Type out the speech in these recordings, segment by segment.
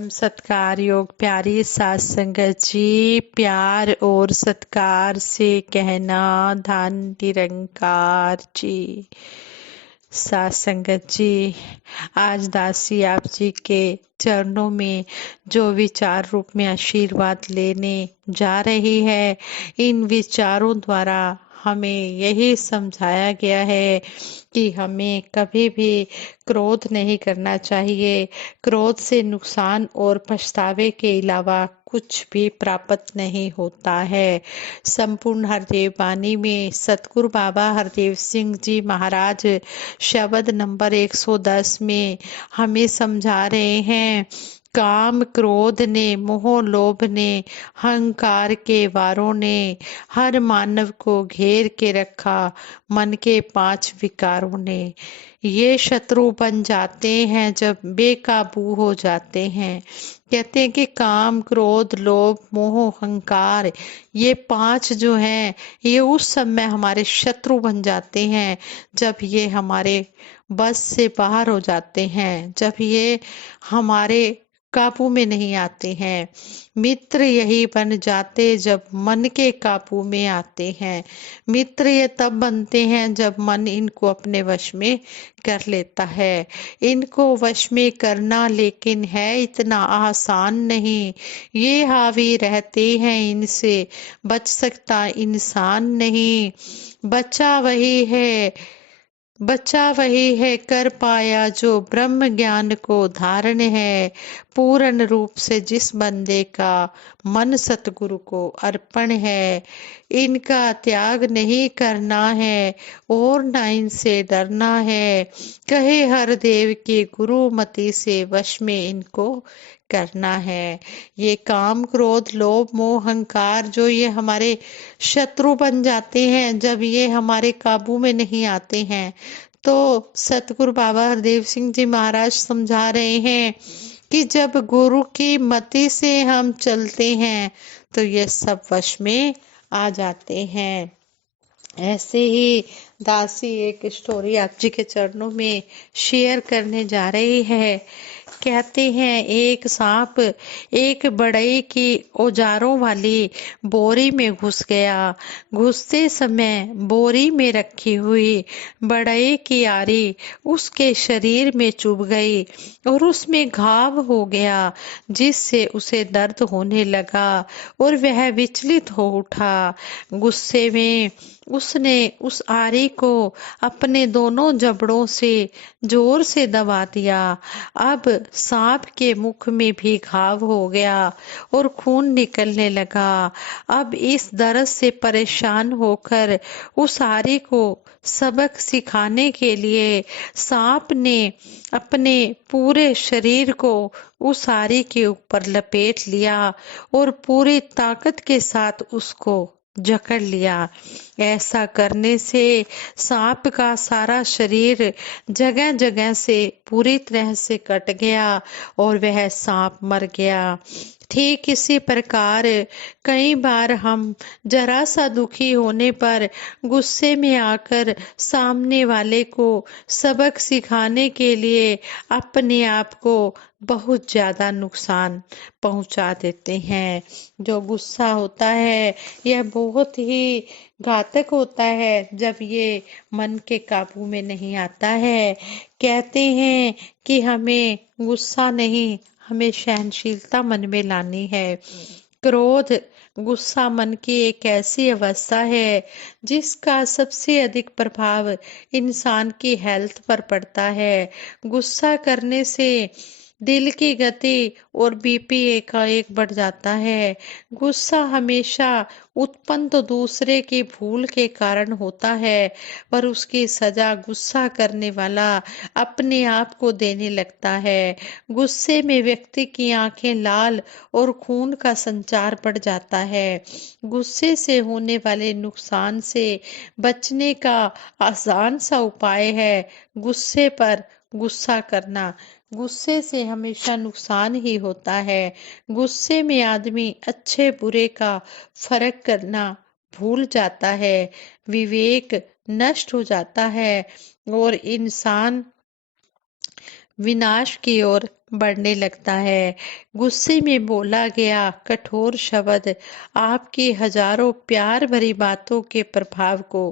सत्कार योग प्यारी सात संगत जी, प्यार और सत्कार से कहना धन निरंकार जी। सात संगत जी, आज दासी आप जी के चरणों में जो विचार रूप में आशीर्वाद लेने जा रही है, इन विचारों द्वारा हमें यही समझाया गया है कि हमें कभी भी क्रोध नहीं करना चाहिए। क्रोध से नुकसान और पछतावे के अलावा कुछ भी प्राप्त नहीं होता है। संपूर्ण हरदेव वाणी में सतगुरु बाबा हरदेव सिंह जी महाराज शब्द नंबर 110 में हमें समझा रहे हैं, काम क्रोध ने मोह लोभ ने अहंकार के वारों ने हर मानव को घेर के रखा। मन के 5 विकारों ने ये शत्रु बन जाते हैं जब बेकाबू हो जाते हैं। कहते हैं कि काम क्रोध लोभ मोह अहंकार, ये 5 जो हैं ये उस समय हमारे शत्रु बन जाते हैं जब ये हमारे बस से बाहर हो जाते हैं, जब ये हमारे काबू में नहीं आते हैं। मित्र यही बन जाते जब मन के काबू में आते हैं। मित्र ये तब बनते हैं जब मन इनको अपने वश में कर लेता है। इनको वश में करना लेकिन है इतना आसान नहीं। ये हावी रहते हैं, इनसे बच सकता इंसान नहीं। बच्चा वही है कर पाया जो ब्रह्म ज्ञान को धारण है। पूर्ण रूप से जिस बंदे का मन सतगुरु को अर्पण है, इनका त्याग नहीं करना है और न इनसे डरना है। कहे हर देव के गुरु मति से वश में इनको करना है। ये काम क्रोध लोभ मोह अहंकार जो ये हमारे शत्रु बन जाते हैं जब ये हमारे काबू में नहीं आते हैं, तो सतगुरु बाबा हरदेव सिंह जी महाराज समझा रहे हैं कि जब गुरु की मति से हम चलते हैं तो ये सब वश में आ जाते हैं। ऐसे ही दासी एक स्टोरी आप जी के चरणों में शेयर करने जा रही है। कहते हैं एक सांप एक बढ़ई की औजारों वाली बोरी में घुस गया। घुसते समय बोरी में रखी हुई बढ़ई की आरी उसके शरीर में चुभ गई और उसमें घाव हो गया, जिससे उसे दर्द होने लगा और वह विचलित हो उठा। गुस्से में उसने उस आरी को अपने दोनों जबड़ों से जोर से दबा दिया। अब सांप के मुख में भी घाव हो गया और खून निकलने लगा। अब इस दर्द से परेशान होकर उस आरी को सबक सिखाने के लिए सांप ने अपने पूरे शरीर को उस आरी के ऊपर लपेट लिया और पूरी ताकत के साथ उसको जकड़ लिया। ऐसा करने से सांप का सारा शरीर जगह जगह से पूरी तरह से कट गया और वह सांप मर गया। ठीक इसी प्रकार कई बार हम जरा सा दुखी होने पर गुस्से में आकर सामने वाले को सबक सिखाने के लिए अपने आप को बहुत ज्यादा नुकसान पहुंचा देते हैं। जो गुस्सा होता है यह बहुत ही घातक होता है जब ये मन के काबू में नहीं आता है। कहते हैं कि हमें गुस्सा नहीं, हमें सहनशीलता मन में लानी है। क्रोध गुस्सा मन की एक ऐसी अवस्था है जिसका सबसे अधिक प्रभाव इंसान की हेल्थ पर पड़ता है। गुस्सा करने से दिल की गति और बीपी एकाएक बढ़ जाता है। गुस्सा हमेशा उत्पन्न तो दूसरे की भूल के कारण होता है, पर उसकी सजा गुस्सा करने वाला अपने आप को देने लगता है। गुस्से में व्यक्ति की आंखें लाल और खून का संचार बढ़ जाता है। गुस्से से होने वाले नुकसान से बचने का आसान सा उपाय है गुस्से पर गुस्सा करना। गुस्से से हमेशा नुकसान ही होता है। गुस्से में आदमी अच्छे बुरे का फर्क करना भूल जाता है, विवेक नष्ट हो जाता है और इंसान विनाश की ओर बढ़ने लगता है। गुस्से में बोला गया कठोर शब्द आपकी हजारों प्यार भरी बातों के प्रभाव को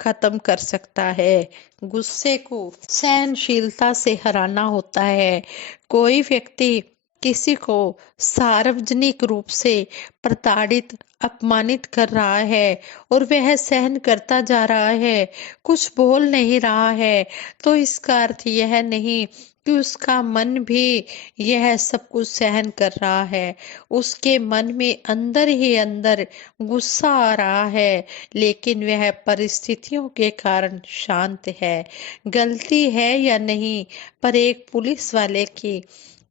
खत्म कर सकता है। गुस्से को सहनशीलता से हराना होता है। कोई व्यक्ति किसी को सार्वजनिक रूप से प्रताड़ित अपमानित कर रहा है और वह सहन करता जा रहा है, कुछ बोल नहीं रहा है, तो इसका अर्थ यह नहीं कि उसका मन भी यह सब कुछ सहन कर रहा है। उसके मन में अंदर ही अंदर गुस्सा आ रहा है, लेकिन वह परिस्थितियों के कारण शांत है। गलती है या नहीं, पर एक पुलिस वाले की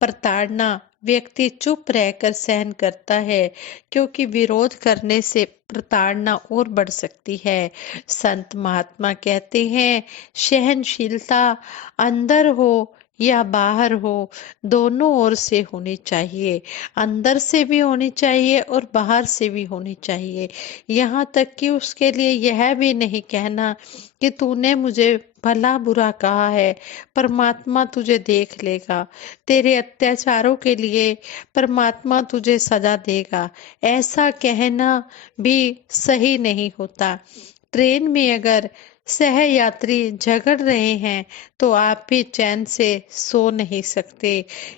प्रताड़ना व्यक्ति चुप रहकर सहन करता है, क्योंकि विरोध करने से प्रताड़ना और बढ़ सकती है। संत महात्मा कहते हैं, सहनशीलता अंदर हो या बाहर हो, दोनों ओर से होनी चाहिए। अंदर से भी होनी चाहिए और बाहर से भी होनी चाहिए। यहाँ तक कि उसके लिए यह भी नहीं कहना कि तूने मुझे भला बुरा कहा है, परमात्मा तुझे देख लेगा, तेरे अत्याचारों के लिए परमात्मा तुझे सजा देगा, ऐसा कहना भी सही नहीं होता। ट्रेन में अगर सह यात्री झगड़ रहे हैं तो आप भी चैन से सो नहीं सकते।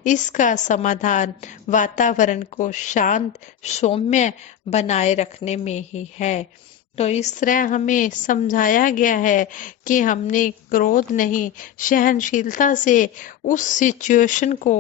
इसका समाधान वातावरण को शांत सौम्य बनाए रखने में ही है। तो इस तरह हमें समझाया गया है कि हमने क्रोध नहीं, सहनशीलता से उस सिचुएशन को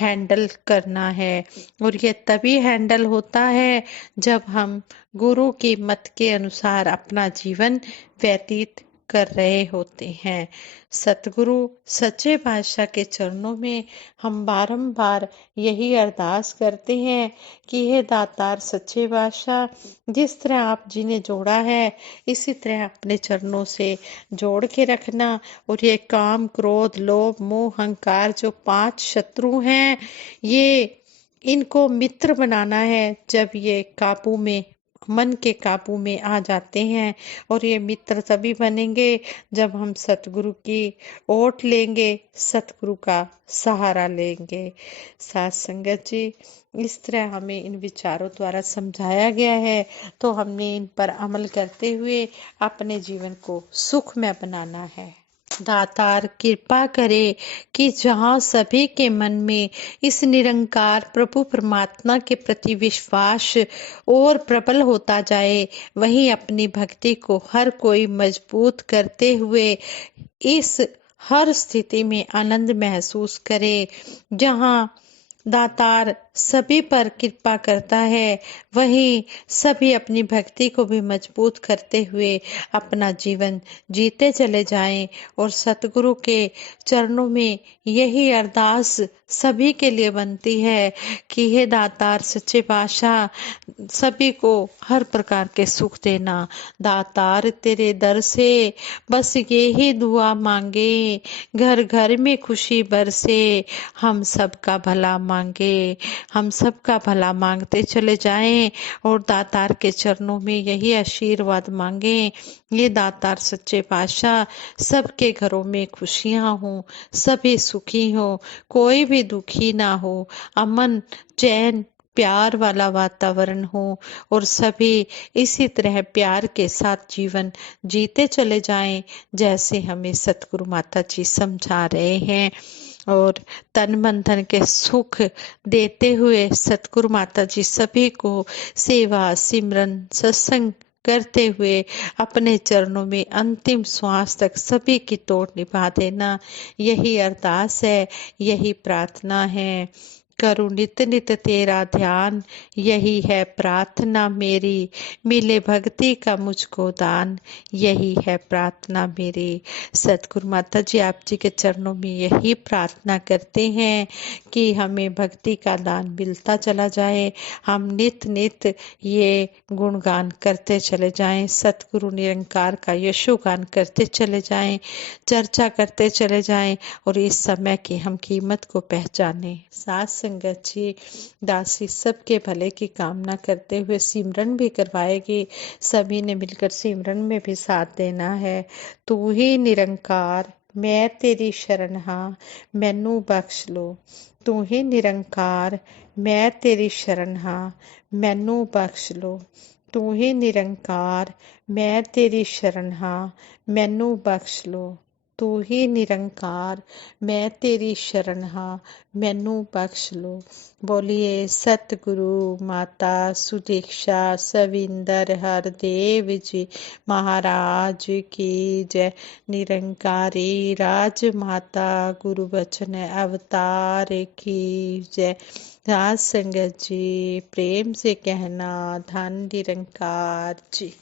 हैंडल करना है। और ये तभी हैंडल होता है जब हम गुरु की मत के अनुसार अपना जीवन व्यतीत कर रहे होते हैं। सतगुरु सच्चे पातशाह के चरणों में हम बारंबार यही अरदास करते हैं कि हे दातार सच्चे पातशाह, जिस तरह आप जी ने जोड़ा है इसी तरह अपने चरणों से जोड़ के रखना। और ये काम, क्रोध, लोभ, मोह, अहंकार जो 5 शत्रु हैं, ये इनको मित्र बनाना है। जब ये काबू में, मन के काबू में आ जाते हैं, और ये मित्र तभी बनेंगे जब हम सतगुरु की ओट लेंगे, सतगुरु का सहारा लेंगे। साथ संगत जी, इस तरह हमें इन विचारों द्वारा समझाया गया है, तो हमने इन पर अमल करते हुए अपने जीवन को सुखमय बनाना है। दातार कृपा करे कि जहाँ सभी के मन में इस निरंकार प्रभु परमात्मा के प्रति विश्वास और प्रबल होता जाए, वहीं अपनी भक्ति को हर कोई मजबूत करते हुए इस हर स्थिति में आनंद महसूस करे। जहाँ दातार सभी पर कृपा करता है, वहीं सभी अपनी भक्ति को भी मजबूत करते हुए अपना जीवन जीते चले जाएं। और सतगुरु के चरणों में यही अरदास सभी के लिए बनती है कि हे दातार सच्चे पातशाह, सभी को हर प्रकार के सुख देना। दातार तेरे दर से बस ये ही दुआ मांगे, घर घर में खुशी बरसे, हम सबका भला मांगे। हम सबका भला मांगते चले जाएं और दातार के चरणों में यही आशीर्वाद मांगे। ये दातार सच्चे पातशाह सबके घरों में खुशियां हो, सभी सुखी हो, कोई भी दुखी ना हो, अमन चैन प्यार वाला वातावरण हो, और सभी इसी तरह प्यार के साथ जीवन जीते चले जाएं, जैसे हमें सतगुरु माता जी समझा रहे हैं। और तन मन धन के सुख देते हुए सतगुरु माता जी सभी को सेवा सिमरन सत्संग करते हुए अपने चरणों में अंतिम श्वास तक सभी की तोड़ निभा देना। यही अरदास है, यही प्रार्थना है। करूं नित नित तेरा ध्यान, यही है प्रार्थना मेरी, मिले भक्ति का मुझको दान, यही है प्रार्थना मेरी। सतगुरु माता जी आप जी के चरणों में यही प्रार्थना करते हैं कि हमें भक्ति का दान मिलता चला जाए, हम नित नित ये गुणगान करते चले जाएं, सतगुरु निरंकार का यशोगान करते चले जाएं, चर्चा करते चले जाएं, और इस समय की हम कीमत को पहचाने। साथ संगत जी, दासी सबके भले की कामना करते हुए सिमरन भी करवाएगी। सभी ने मिलकर सिमरन में भी साथ देना है। तू ही निरंकार मैं तेरी शरण हाँ मैनू बख्श लो। तू ही निरंकार मैं तेरी शरण हाँ मैनू बख्श लो। तू ही निरंकार मैं तेरी शरण हाँ मैनू बख्श लो। तू ही निरंकार मैं तेरी शरण हाँ मैनू बख्श लो। बोलिए सतगुरु माता सुदीक्षा सविंदर हरदेव जी महाराज की जय। निरंकारी राजमाता गुरु बचन अवतार की जय। साध संगत जी प्रेम से कहना धन निरंकार जी।